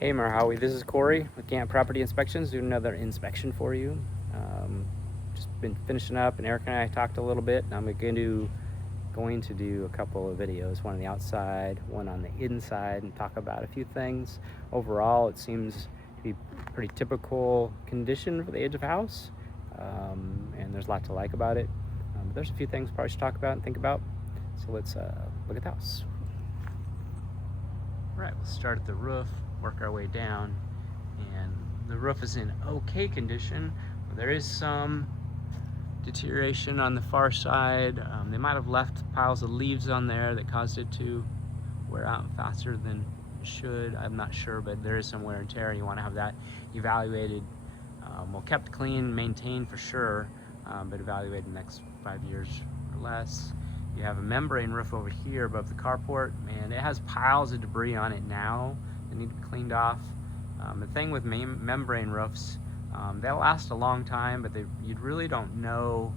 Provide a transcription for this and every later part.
Hey Marhawi, this is Corey with Gant Property Inspections, doing another inspection for you. Just been finishing up, and Eric and I talked a little bit, and I'm going to do a couple of videos, one on the outside, one on the inside, and talk about a few things. Overall, it seems to be pretty typical condition for the age of house, and there's a lot to like about it. But there's a few things probably should talk about and think about. So let's look at the house. All right, we'll start at the roof, work our way down, and the roof is in okay condition. There is some deterioration on the far side. They might have left piles of leaves on there that caused it to wear out faster than it should. I'm not sure, but there is some wear and tear, and you want to have that evaluated. Well, kept clean, maintained for sure, but evaluated in the next 5 years or less. You have a membrane roof over here above the carport, and it has piles of debris on it now that need to be cleaned off. The thing with membrane roofs, they'll last a long time, but you really don't know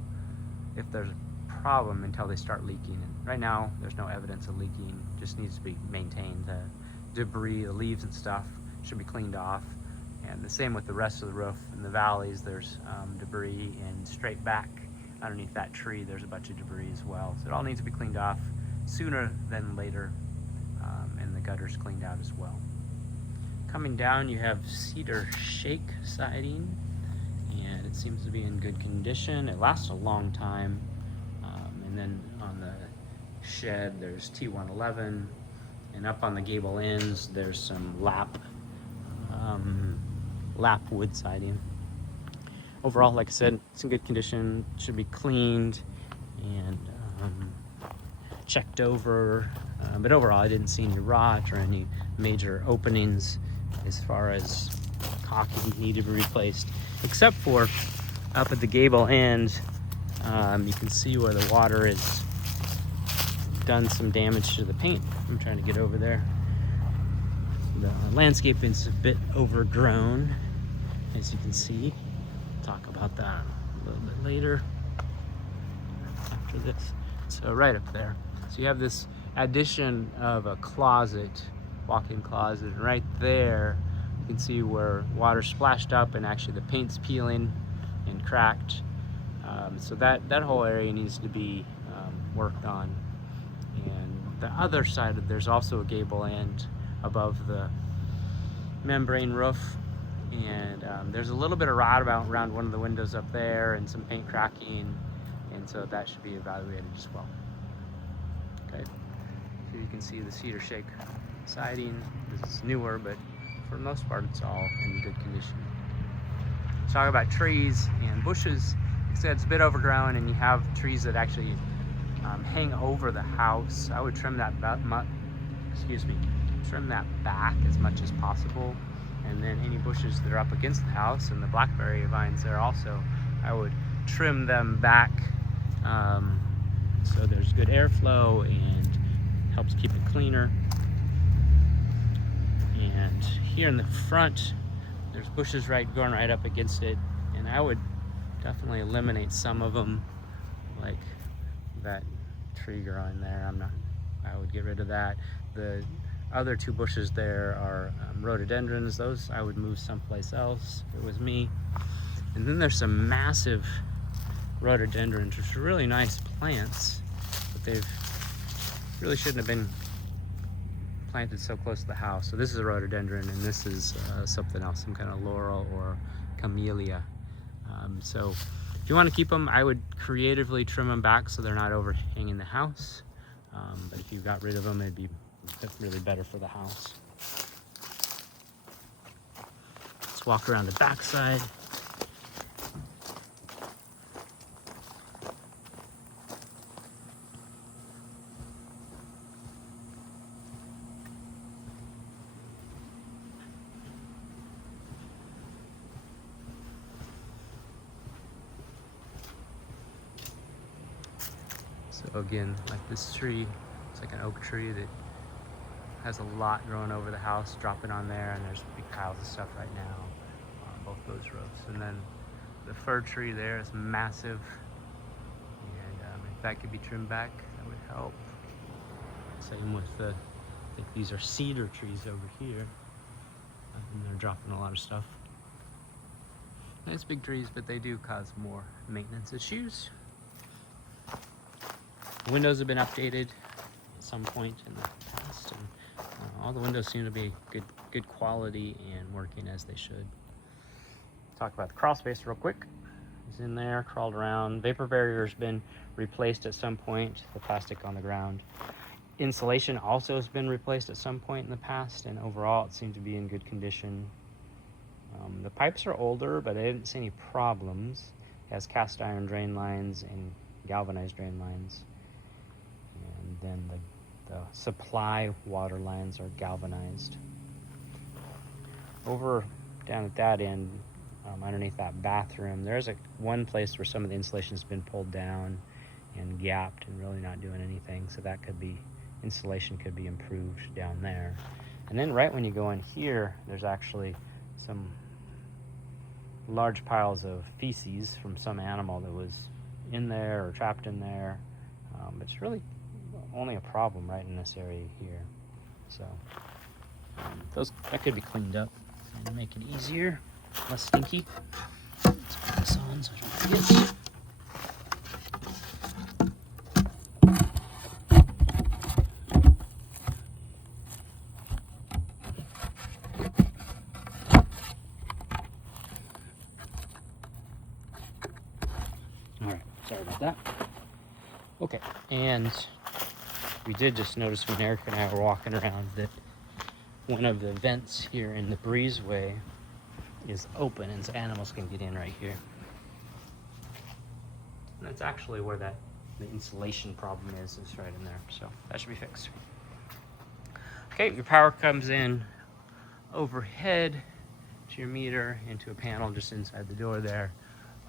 if there's a problem until they start leaking. And right now, there's no evidence of leaking, just needs to be maintained. The debris, the leaves and stuff should be cleaned off. And the same with the rest of the roof. In the valleys, there's debris, and straight back underneath that tree, there's a bunch of debris as well. So it all needs to be cleaned off sooner than later, and the gutters cleaned out as well. Coming down, you have cedar shake siding, and it seems to be in good condition. It lasts a long time. And then on the shed, there's T111, and up on the gable ends, there's some lap wood siding. Overall, like I said, it's in good condition, should be cleaned and checked over, but overall I didn't see any rot or any major openings as far as caulking needed to be replaced, except for up at the gable end. You can see where the water has done some damage to the paint. I'm trying to get over there. The landscape is a bit overgrown, as you can see. Talk about that a little bit later after this. So right up there, so you have this addition of a closet, walk-in closet, and right there you can see where water splashed up and actually the paint's peeling and cracked. So that whole area needs to be worked on. And the other side, there's also a gable end above the membrane roof, and there's a little bit of rot around one of the windows up there and some paint cracking, and so that should be evaluated as well. Okay, so you can see the cedar shake siding. This is newer, but for the most part it's all in good condition. Let's talk about trees and bushes. Like I said, it's a bit overgrown, and you have trees that actually hang over the house. I would trim that trim that back as much as possible. And then any bushes that are up against the house, and the blackberry vines there also, I would trim them back so there's good airflow and helps keep it cleaner. And here in the front, there's bushes going right up against it, and I would definitely eliminate some of them, like that tree growing there. I would get rid of that. The other two bushes there are rhododendrons. Those I would move someplace else if it was me. And then there's some massive rhododendrons, which are really nice plants, but they've really shouldn't have been planted so close to the house. So this is a rhododendron, and this is something else, some kind of laurel or camellia. So if you want to keep them, I would creatively trim them back so they're not overhanging the house. But if you got rid of them, it'd be really better for the house. Let's walk around the back side. So again, like this tree, it's like an oak tree that has a lot growing over the house, dropping on there, and there's big piles of stuff right now on both those rows. And then the fir tree there is massive, and if that could be trimmed back, that would help. Same with the, I think these are cedar trees over here. and they're dropping a lot of stuff. Nice big trees, but they do cause more maintenance issues. The windows have been updated at some point in the past, and all the windows seem to be good quality and working as they should. Talk about the crawl space real quick. He's in there, crawled around. Vapor barrier's been replaced at some point, the plastic on the ground. Insulation also has been replaced at some point in the past, and overall it seemed to be in good condition. The pipes are older, but I didn't see any problems. It has cast iron drain lines and galvanized drain lines. And then the supply water lines are galvanized. Over down at that end, underneath that bathroom, there's one place where some of the insulation has been pulled down and gapped and really not doing anything, so that could be, insulation could be improved down there. And then right when you go in here, there's actually some large piles of feces from some animal that was in there or trapped in there. It's really only a problem right in this area here, so that could be cleaned up and make it easier, less stinky. Let's put this on so I don't forget. All right, sorry about that. Okay, and we did just notice when Eric and I were walking around that one of the vents here in the breezeway is open, and so animals can get in right here. And that's actually where the insulation problem is right in there, so that should be fixed. Okay, your power comes in overhead to your meter into a panel just inside the door there.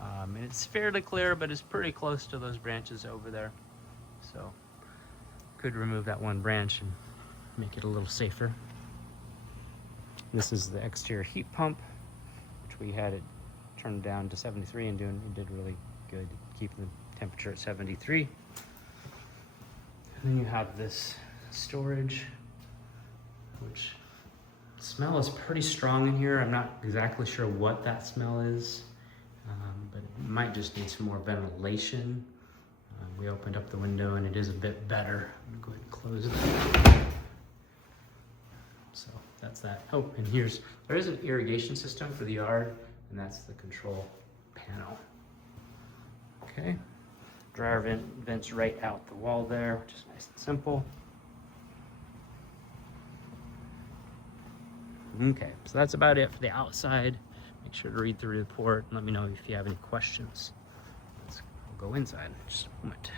And it's fairly clear, but it's pretty close to those branches over there. So could remove that one branch and make it a little safer. This is the exterior heat pump, which we had it turned down to 73 and it did really good, keeping the temperature at 73. And then you have this storage, which smell is pretty strong in here. I'm not exactly sure what that smell is, but it might just need some more ventilation. We opened up the window and it is a bit better. I'm gonna go ahead and close it. So that's that. Oh, and there is an irrigation system for the yard, and that's the control panel. Okay, dryer vents right out the wall there, which is nice and simple. Okay, so that's about it for the outside. Make sure to read the report and let me know if you have any questions. We'll go inside in just a moment.